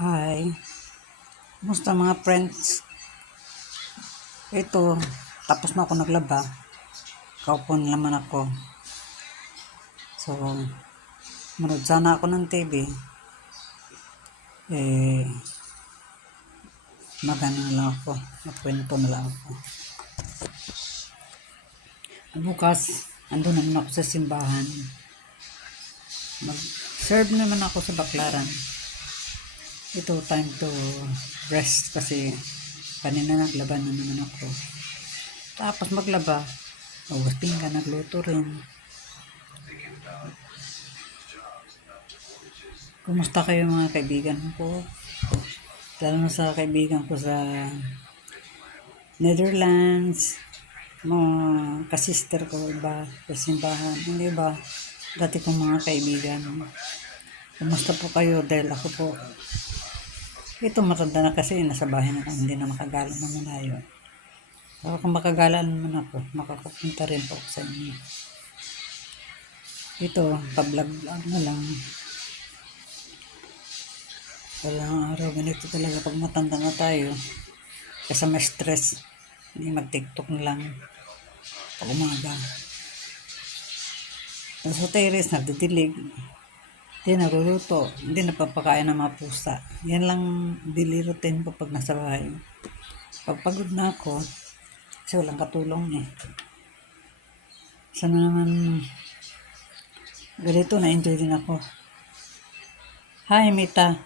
Hi, kumusta mga friends? Ito, tapos na ako naglaba. Kaupo na naman ako. So, manood sana ako ng TV. Eh, magano na lang ako. Magkwento na lang ako. Bukas, ando naman ako sa simbahan. Mag-serve naman ako sa baklaran. Ito, time to rest kasi kanina naglaban na naman ako. Tapos maglaba, hugas pinggan, nagluto rin. Kumusta kayo mga kaibigan ko? Lalo na sa kaibigan ko sa Netherlands, mga kasister ko iba sa simbahan, hindi ba? Dati kong mga kaibigan. Kumusta po kayo? Dahil ako po, ito matanda na kasi, nasa bahay na ako, hindi na makagala na malayo. Pero kung makagala naman ako, makakupunta rin po sa inyo. Ito, pa-vlog-vlog na lang. Walang araw, ganito talaga pag matanda na tayo. Kasi may stress, hindi mag-tiktok na lang pag umaga. Sa terrace, nagdidilig. Hindi nagluluto, hindi napapakain ng mga pusa. Yan lang daily routine ko pag nasa bahay. Pag pagod na ako, kasi walang katulong eh. Sana naman, ganito na-enjoy din ako. Hi, Mita.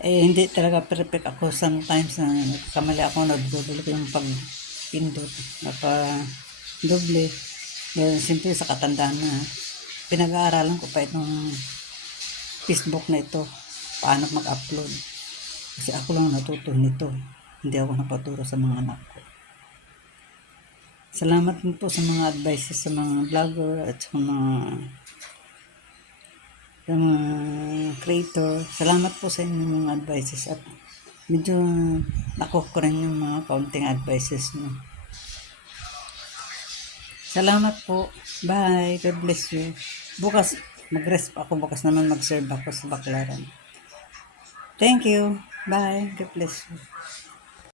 Hindi talaga perfect ako. Sometimes na nagkamali ako, nagdudulog yung pagpindot, napa-doble. Dahil simple sa katandaan na, pinag-aaralan ko pa itong Facebook na ito, paano mag-upload. Kasi ako lang natuto nito. Hindi ako napaturo sa mga anak ko. Salamat din po sa mga advices sa mga vlogger at sa mga creator. Salamat po sa inyong mga advices at medyo nakuha ko rin yung mga kaunting advices mo. Salamat po. Bye. God bless you. Bukas, mag-rest ako. Bukas naman mag-serve ako sa baklaran. Thank you. Bye. God bless you.